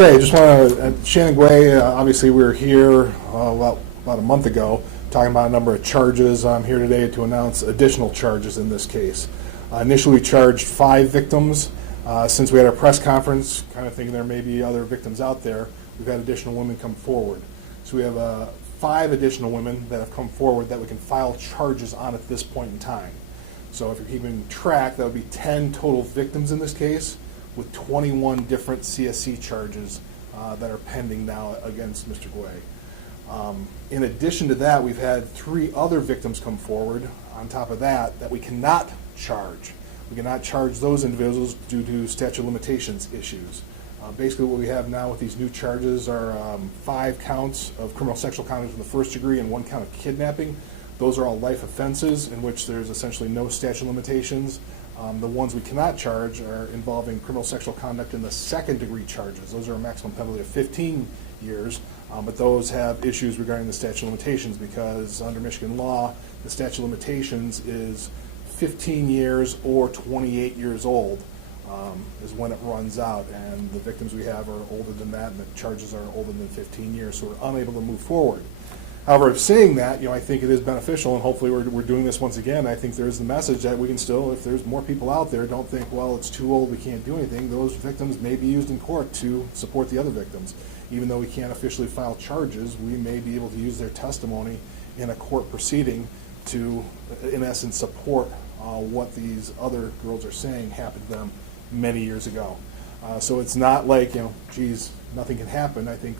Okay, just want to, Shannon Guay, obviously we were here about a month ago talking about a number of charges. I'm here today to announce additional charges in this case. Initially we charged 5 victims. Since we had our press conference, kind of thinking there may be other victims out there, we've had additional women come forward. So we have 5 additional women that have come forward that we can file charges on at this point in time. So if you're keeping track, that would be 10 total victims in this case, with 21 different CSC charges that are pending now against Mr. Guay. In addition to that, we've had 3 other victims come forward on top of that we cannot charge. We cannot charge those individuals due to statute of limitations issues. Basically what we have now with these new charges are 5 counts of criminal sexual conduct in the first degree and 1 count of kidnapping. Those are all life offenses in which there's essentially no statute of limitations. The ones we cannot charge are involving criminal sexual conduct in the second degree charges. Those are a maximum penalty of 15 years, but those have issues regarding the statute of limitations because under Michigan law, the statute of limitations is 15 years or 28 years old is when it runs out, and the victims we have are older than that, and the charges are older than 15 years, so we're unable to move forward. However, saying that, I think it is beneficial, and hopefully we're doing this once again. I think there's the message that we can still, if there's more people out there, don't think, well, it's too old, we can't do anything. Those victims may be used in court to support the other victims. Even though we can't officially file charges, we may be able to use their testimony in a court proceeding to, in essence, support what these other girls are saying happened to them many years ago. So it's not like, geez, nothing can happen. I think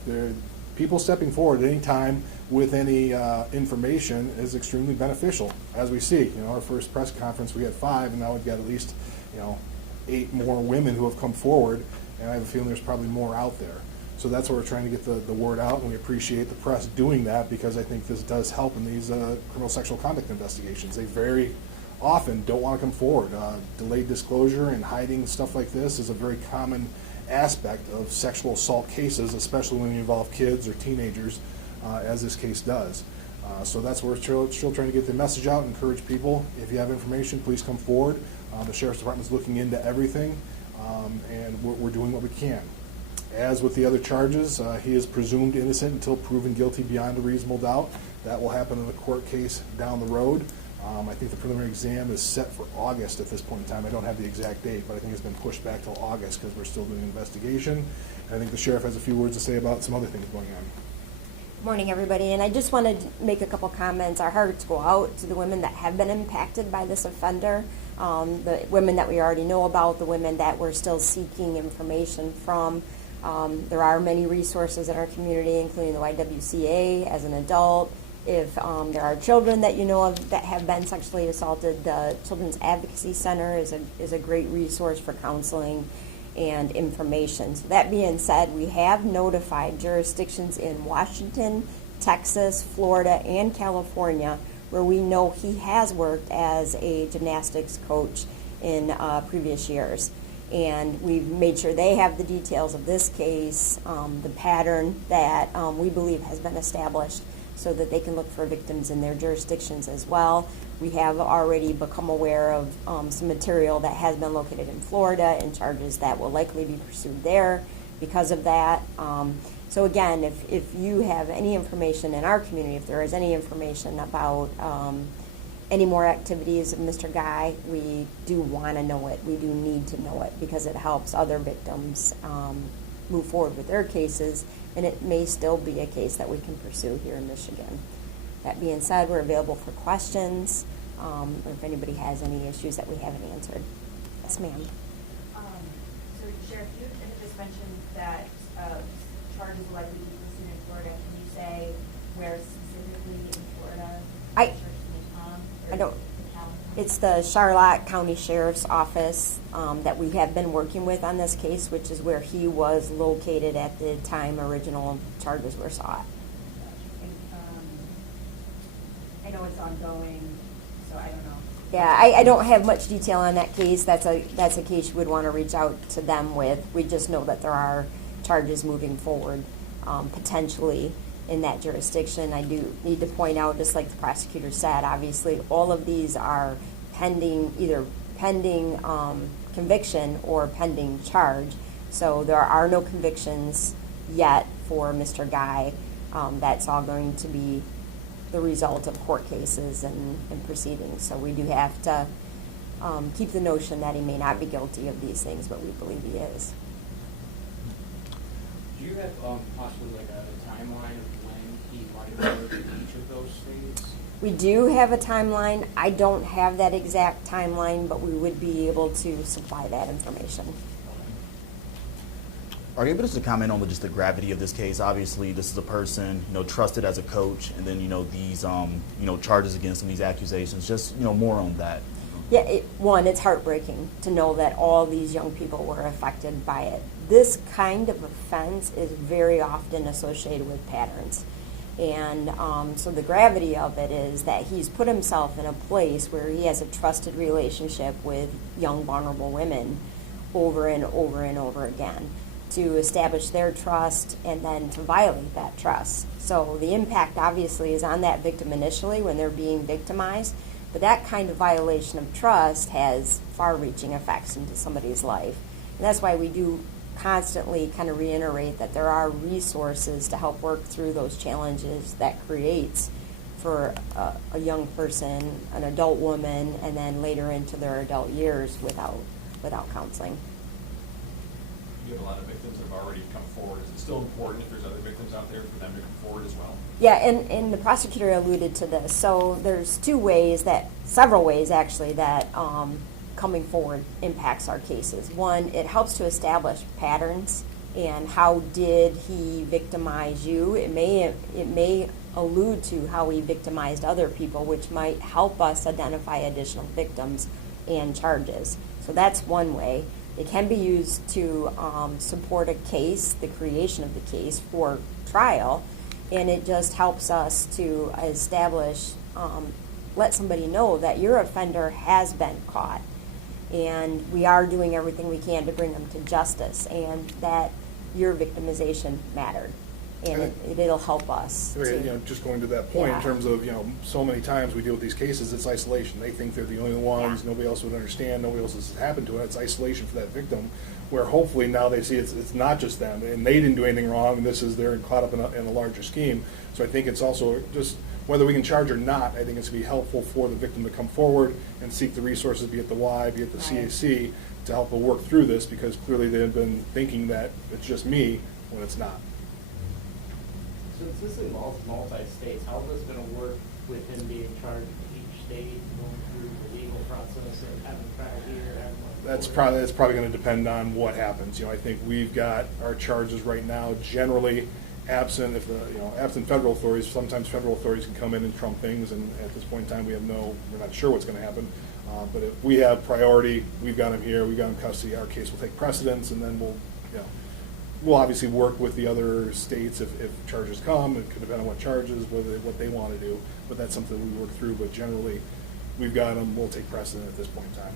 people stepping forward at any time with any information is extremely beneficial, as we see. Our first press conference we had 5, and now we've got at least 8 more women who have come forward, and I have a feeling there's probably more out there. So that's why we're trying to get the word out, and we appreciate the press doing that because I think this does help in these criminal sexual conduct investigations. They very often don't want to come forward. Delayed disclosure and hiding stuff like this is a very common aspect of sexual assault cases, especially when you involve kids or teenagers, as this case does. So that's where we're still trying to get the message out and encourage people. If you have information, please come forward. The Sheriff's Department is looking into everything, and we're doing what we can. As with the other charges, he is presumed innocent until proven guilty beyond a reasonable doubt. That will happen in the court case down the road. I think the preliminary exam is set for August at this point in time. I don't have the exact date, but I think it's been pushed back till August because we're still doing an investigation. And I think the sheriff has a few words to say about some other things going on. Good morning, everybody. And I just wanted to make a couple comments. Our hearts go out to the women that have been impacted by this offender, the women that we already know about, the women that we're still seeking information from. There are many resources in our community, including the YWCA as an adult. If there are children that you know of that have been sexually assaulted, the Children's Advocacy Center is a great resource for counseling and information. So that being said, we have notified jurisdictions in Washington, Texas, Florida, and California where we know he has worked as a gymnastics coach in previous years. And we've made sure they have the details of this case, the pattern that we believe has been established, so that they can look for victims in their jurisdictions as well. We have already become aware of some material that has been located in Florida and charges that will likely be pursued there because of that. So again, if you have any information in our community, if there is any information about any more activities of Mr. Guy, we do want to know it. We do need to know it because it helps other victims move forward with their cases, and it may still be a case that we can pursue here in Michigan. That being said, we're available for questions, or if anybody has any issues that we haven't answered. Yes, ma'am. So, Sheriff, you had just mentioned that charges will likely be pursued in Florida. Can you say where specifically in Florida? I don't. It's the Charlotte County Sheriff's Office that we have been working with on this case, which is where he was located at the time original charges were sought. I know it's ongoing, so I don't know. Yeah, I don't have much detail on that case. That's a case you would want to reach out to them with. We just know that there are charges moving forward potentially in that jurisdiction. I do need to point out, just like the prosecutor said, obviously all of these are pending, either pending conviction or pending charge. So there are no convictions yet for Mr. Guy. That's all going to be the result of court cases and proceedings. So we do have to keep the notion that he may not be guilty of these things, but we believe he is. Do you have possibly like a timeline of when he might go to each of those states? We do have a timeline. I don't have that exact timeline, but we would be able to supply that information. Are you able to comment on just the gravity of this case? Obviously, this is a person, trusted as a coach, and then, these, charges against him, these accusations. Just, more on that. Yeah, it's heartbreaking to know that all these young people were affected by it. This kind of offense is very often associated with patterns. And so the gravity of it is that he's put himself in a place where he has a trusted relationship with young, vulnerable women over and over and over again, to establish their trust and then to violate that trust. So the impact obviously is on that victim initially when they're being victimized, but that kind of violation of trust has far-reaching effects into somebody's life. And that's why we do constantly kind of reiterate that there are resources to help work through those challenges that creates for a young person, an adult woman, and then later into their adult years without counseling. You have a lot of victims that have already come forward. Is it still important if there's other victims out there for them to come forward as well? Yeah, and the prosecutor alluded to this. So there's several ways actually, that coming forward impacts our cases. One, it helps to establish patterns and how did he victimize you. It may allude to how he victimized other people, which might help us identify additional victims and charges. So that's one way. It can be used to support a case, the creation of the case for trial, and it just helps us to establish, let somebody know that your offender has been caught, and we are doing everything we can to bring them to justice, and that your victimization mattered, and it'll help us. Just going to that point, Yeah. in terms of, so many times we deal with these cases, it's isolation. They think they're the only ones, Yeah. nobody else would understand, nobody else has happened to it. It's isolation for that victim, where hopefully now they see it's not just them, and they didn't do anything wrong, and they're caught up in a larger scheme. So I think it's also just, whether we can charge or not, I think it's going to be helpful for the victim to come forward and seek the resources, be it the Y, be it the Right. CAC, to help them work through this, because clearly they've been thinking that it's just me when it's not. Since this involves multi-states, how is this going to work with him being charged in each state, going through the legal process and having trial here? That's probably going to depend on what happens. I think we've got our charges right now generally absent absent federal authorities. Sometimes federal authorities can come in and trump things, and at this point in time, we're not sure what's going to happen. But if we have priority, we've got them here, we've got them in custody. Our case will take precedence, and then we'll obviously work with the other states if charges come. It could depend on what charges, what they want to do, but that's something we work through. But generally, we've got them. We'll take precedent at this point in time.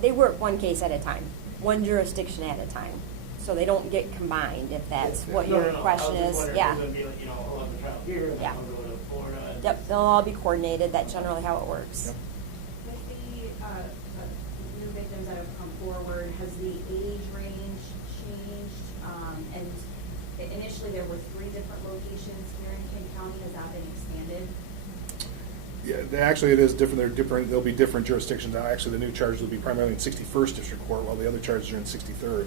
They work one case at a time, one jurisdiction at a time, so they don't get combined, if that's what your question is. Yeah. I'll have the trial here, and then Yeah. I'll go to Florida. Yep, they'll all be coordinated. That's generally how it works. Yep. With the new victims that have come forward, has the age range changed? And initially there were 3 different locations here in King County. Has that been expanded? Yeah, actually, it is different. They're different. There'll be different jurisdictions. Now, actually, the new charges will be primarily in 61st District Court, while the other charges are in 63rd.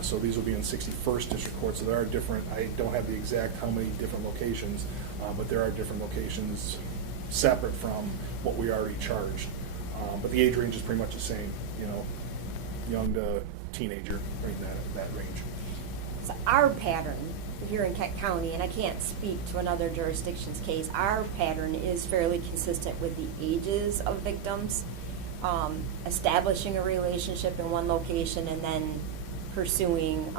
So these will be in 61st District Court. So there are different. I don't have the exact how many different locations, but there are different locations separate from what we already charged. But the age range is pretty much the same. Young to teenager, right in that range. So our pattern here in Kent County, and I can't speak to another jurisdiction's case, our pattern is fairly consistent with the ages of victims, establishing a relationship in one location and then pursuing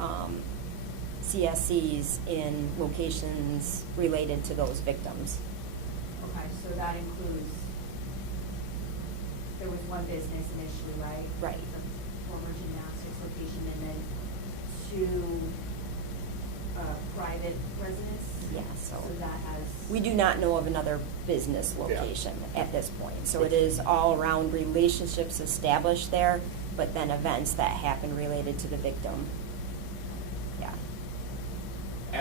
CSCs in locations related to those victims. Okay, so that includes, there was one business initially, right? Right. The former gymnastics location, and then 2 private residents? Yeah, so that has... we do not know of another business location at this point. So it is all around relationships established there, but then events that happen related to the victim.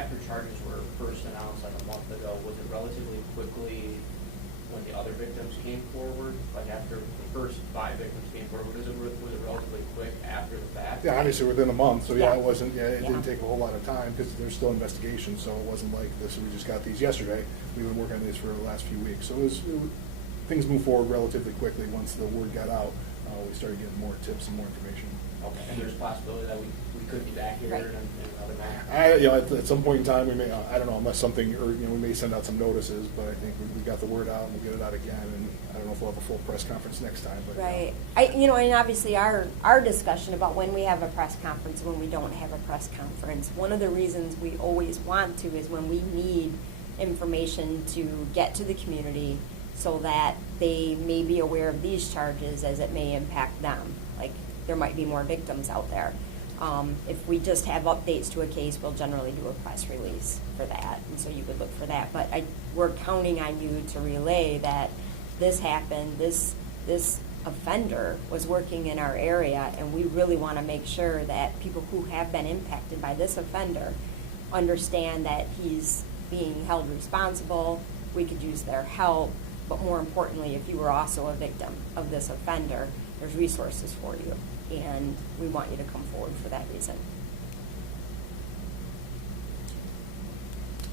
after charges were first announced like a month ago, was it relatively quickly when the other victims came forward? Like after the first 5 victims came forward, was it relatively quick after the fact? Yeah, obviously within a month, so yeah, Yeah. it wasn't, yeah, it didn't Yeah. take a whole lot of time, because there's still investigations, so it wasn't like this, we just got these yesterday. We've been working on these for the last few weeks, so things moved forward relatively quickly once the word got out. We started getting more tips and more information. Okay, and there's a possibility that we could be back here Right. in another month? At some point in time, we may, I don't know, unless something, or, we may send out some notices, but I think we got the word out, and we'll get it out again, and I don't know if we'll have a full press conference next time, but. Right. And obviously our discussion about when we have a press conference and when we don't have a press conference, one of the reasons we always want to is when we need information to get to the community so that they may be aware of these charges as it may impact them. Like, there might be more victims out there. If we just have updates to a case, we'll generally do a press release for that, and so you would look for that. But we're counting on you to relay that this happened, this offender was working in our area, and we really want to make sure that people who have been impacted by this offender understand that he's being held responsible, we could use their help, but more importantly, if you were also a victim of this offender, there's resources for you, and we want you to come forward for that reason.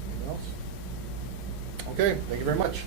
Anything else? Okay, thank you very much.